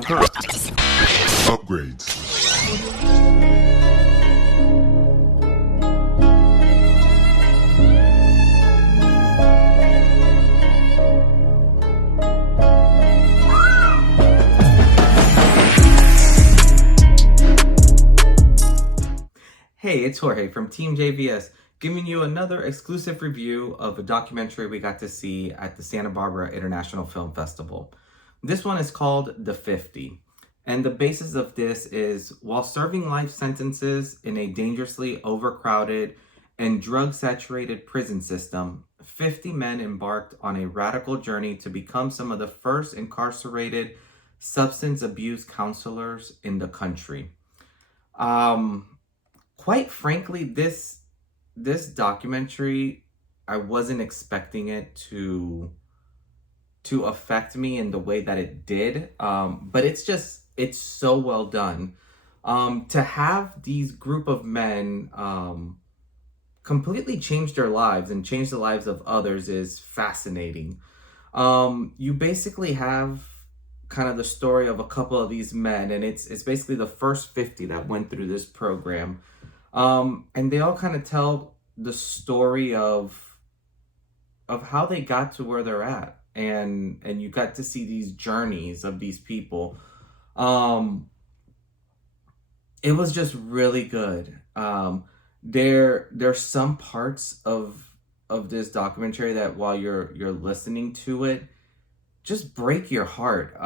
Upgrades. Hey, it's Jorge from TeamJVS, giving you another exclusive review of a documentary we got to see at the Santa Barbara International Film Festival. This one is called The 50, and the basis of this is, while serving life sentences in a dangerously overcrowded and drug-saturated prison system, 50 men embarked on a radical journey to become some of the first incarcerated substance abuse counselors in the country. Quite frankly, this documentary, I wasn't expecting it to affect me in the way that it did. But it's so well done. To have these group of men completely change their lives and change the lives of others is fascinating. You basically have kind of the story of a couple of these men, and it's basically the first 50 that went through this program. And they all kind of tell the story of how they got to where they're at, and you got to see these journeys of these people. It was just really good. There's some parts of this documentary that while you're listening to it, just break your heart.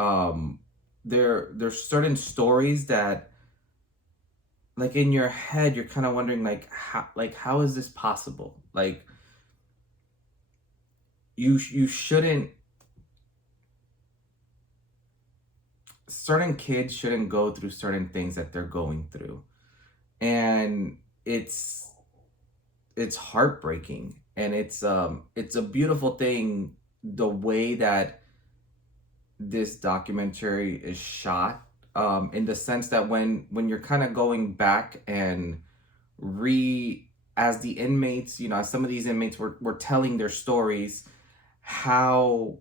There's certain stories that, like, in your head, you're kind of wondering, how is this possible? Like, you shouldn't, certain kids shouldn't go through certain things that they're going through. And it's heartbreaking. And it's a beautiful thing, the way that this documentary is shot. In the sense that when you're kind of going back and as the inmates, as some of these inmates were telling their stories, how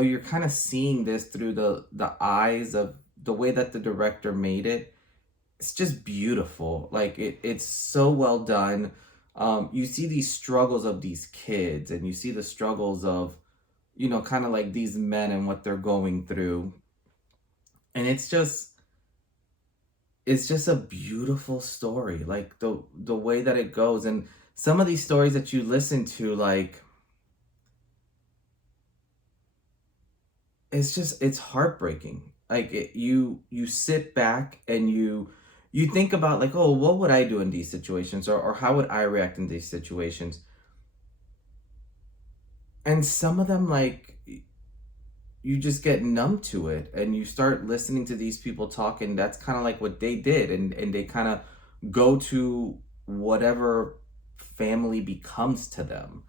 you're kind of seeing this through the eyes of the way that the director made it. It's just beautiful. Like, it's so well done. You see these struggles of these kids, and you see the struggles of, kind of like these men and what they're going through. And it's just a beautiful story, like the way that it goes. And some of these stories that you listen to, like, it's heartbreaking. Like, you sit back and you think about, like, oh, what would I do in these situations? Or how would I react in these situations? And some of them, like, you just get numb to it, and you start listening to these people talk, and that's kind of like what they did, and they kind of go to whatever family becomes to them.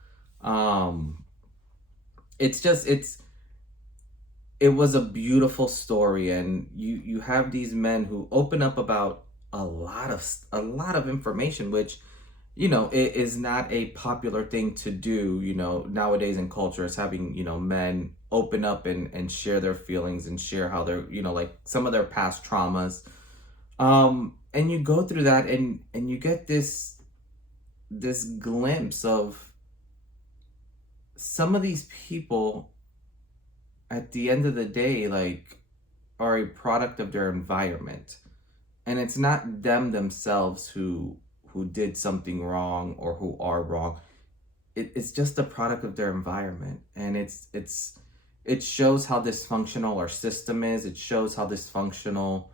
It was a beautiful story, and you have these men who open up about a lot of information, which, it is not a popular thing to do, nowadays in culture, is having, men open up and share their feelings and share how they're, like, some of their past traumas. And you go through that, and you get this glimpse of some of these people at the end of the day, like, are a product of their environment. And it's not them themselves who did something wrong or who are wrong. It's just a product of their environment. And it shows how dysfunctional our system is. It shows how dysfunctional,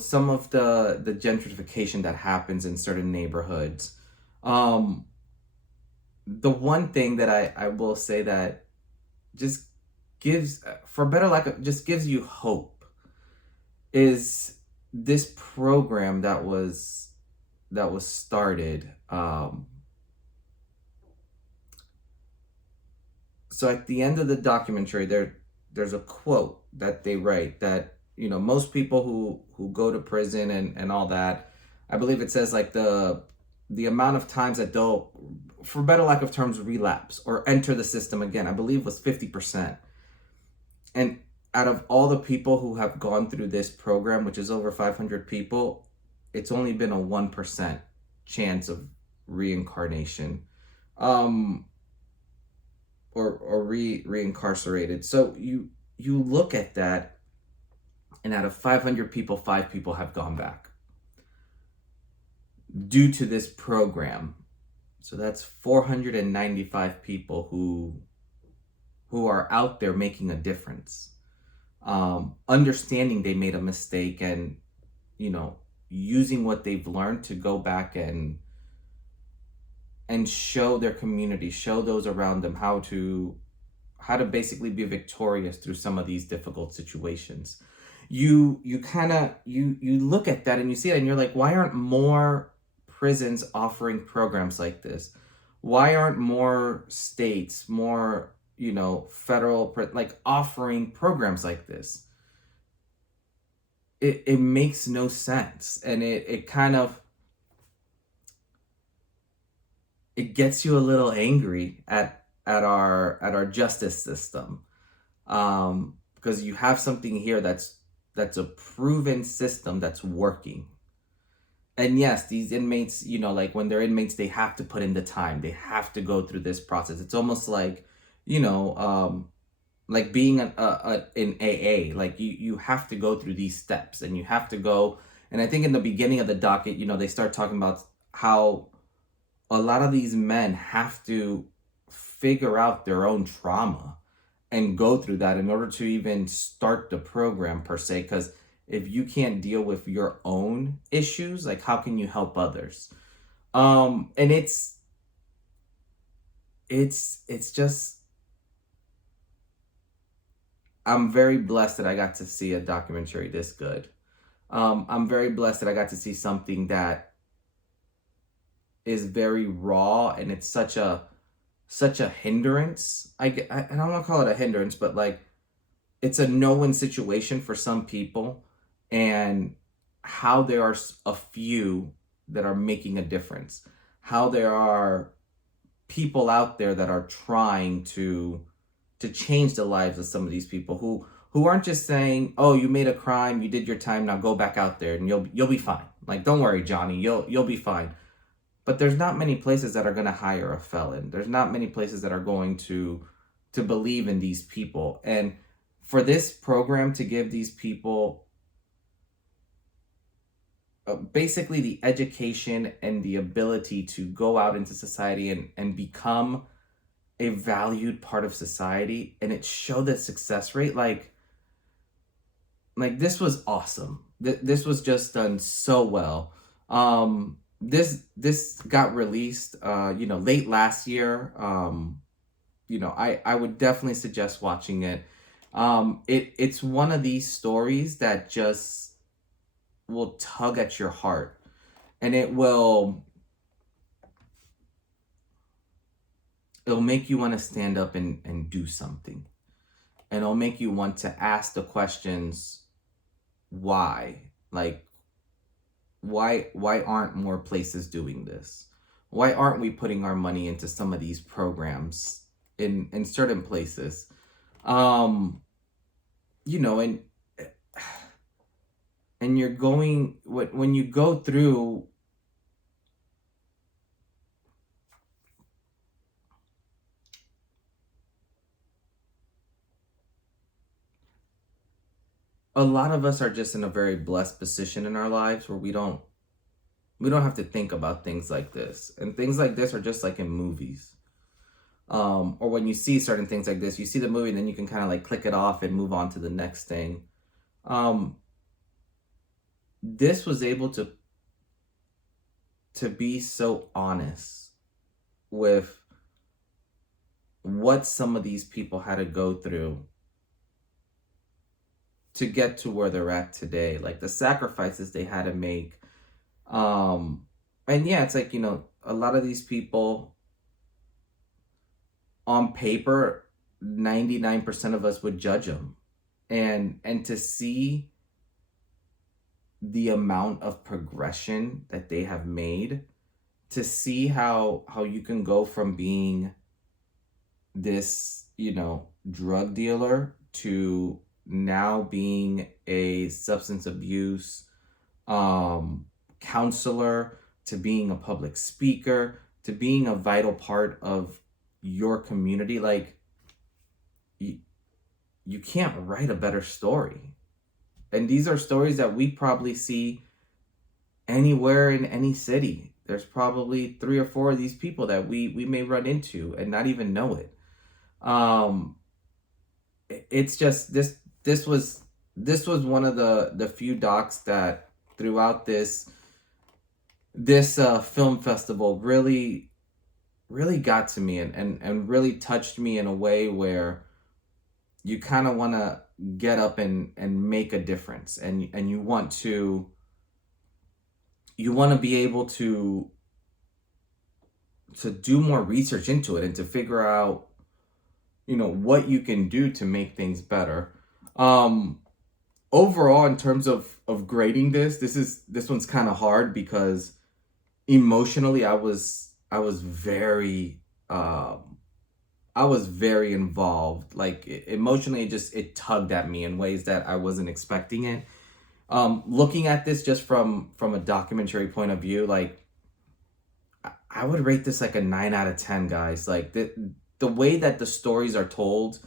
some of the gentrification that happens in certain neighborhoods. The one thing that I will say that just gives, for better lack, just gives you hope, is this program that was started. So at the end of the documentary, there's a quote that they write that, most people who go to prison and all that, I believe it says, like, the amount of times that they'll, for better lack of terms, relapse or enter the system again, I believe was 50%. And out of all the people who have gone through this program, which is over 500 people, it's only been a 1% chance of reincarnation, um, or reincarcerated. So you look at that, and out of 500 people, 5 people have gone back due to this program. So that's 495 people who are out there making a difference, understanding they made a mistake, and using what they've learned to go back and show their community, show those around them how to basically be victorious through some of these difficult situations. You kind of you look at that and you see it and you're like, why aren't more prisons offering programs like this? Why aren't more states, more federal, like, offering programs like this? It makes no sense, and it kind of, it gets you a little angry at our justice system, because you have something here that's a proven system that's working. And yes, these inmates, like, when they're inmates, they have to put in the time, they have to go through this process. It's almost like, like being in AA. Like, you have to go through these steps, and you have to go. And I think in the beginning of the docket, they start talking about how a lot of these men have to figure out their own trauma and go through that in order to even start the program, per se. Because if you can't deal with your own issues, like, how can you help others? And it's just, I'm very blessed that I got to see a documentary this good. I'm very blessed that I got to see something that is very raw, and it's such a hindrance. I don't want to call it a hindrance, but, like, it's a no-win situation for some people, and how there are a few that are making a difference. How there are people out there that are trying to change the lives of some of these people who aren't just saying, "Oh, you made a crime, you did your time, now go back out there and you'll be fine. Like, don't worry, Johnny, you'll be fine." But there's not many places that are going to hire a felon. There's not many places that are going to believe in these people. And for this program to give these people basically the education and the ability to go out into society and become a valued part of society, and it showed that success rate, like this was awesome. This was just done so well. This got released late last year. I would definitely suggest watching it. It's one of these stories that just will tug at your heart, and it'll make you want to stand up and do something, and it'll make you want to ask the questions, why? Like, why aren't more places doing this? Why aren't we putting our money into some of these programs in certain places? And you're going, when you go through, a lot of us are just in a very blessed position in our lives where we don't have to think about things like this. And things like this are just like in movies. Or when you see certain things like this, you see the movie and then you can kind of like click it off and move on to the next thing. This was able to be so honest with what some of these people had to go through to get to where they're at today, like the sacrifices they had to make. And yeah, it's like, a lot of these people, on paper, 99% of us would judge them. And to see the amount of progression that they have made, to see how you can go from being this, drug dealer to now being a substance abuse counselor, to being a public speaker, to being a vital part of your community. Like, you can't write a better story. And these are stories that we probably see anywhere in any city. There's probably 3 or 4 of these people that we may run into and not even know it. Um, it's just this was one of the few docs that throughout this film festival really got to me, and really touched me in a way where you kind of want to get up and make a difference, and you want to be able to do more research into it and to figure out what you can do to make things better. um Overall, in terms of grading this one's kind of hard, because emotionally I was very involved. Like, emotionally, it tugged at me in ways that I wasn't expecting it. Looking at this just from a documentary point of view, like, I would rate this like a 9 out of 10, guys. Like, the way that the stories are told,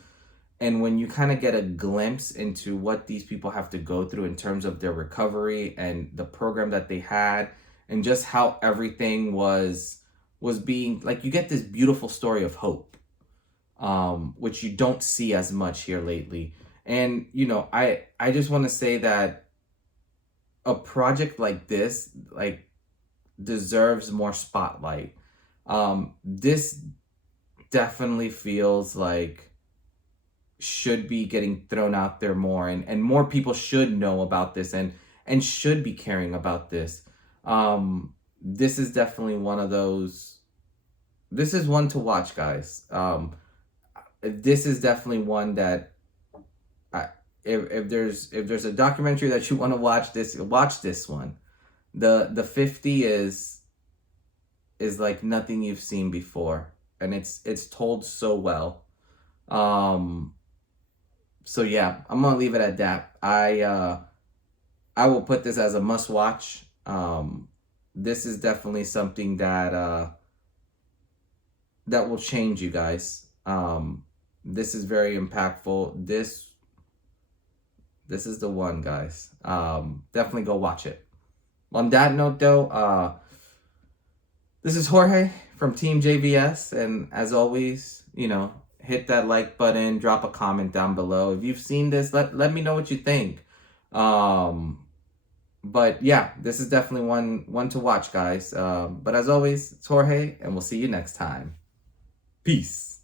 and when you kind of get a glimpse into what these people have to go through in terms of their recovery and the program that they had, and just how everything was being, like, you get this beautiful story of hope, which you don't see as much here lately. And I just want to say that a project like this, like, deserves more spotlight. This definitely feels like should be getting thrown out there more, and more people should know about this, and should be caring about this. This is definitely one of those. This is one to watch, guys. This is definitely one that, if there's a documentary that you want to watch this one. The 50 is like nothing you've seen before, and it's told so well. So yeah, I'm gonna leave it at that. I will put this as a must watch. This is definitely something that will change you guys. This is very impactful. This is the one, guys. Definitely go watch it. On that note, though, this is Jorge from TeamJVS, and as always, hit that like button, drop a comment down below. If you've seen this, let me know what you think. But yeah, this is definitely one to watch, guys. But as always, it's Jorge, and we'll see you next time. Peace.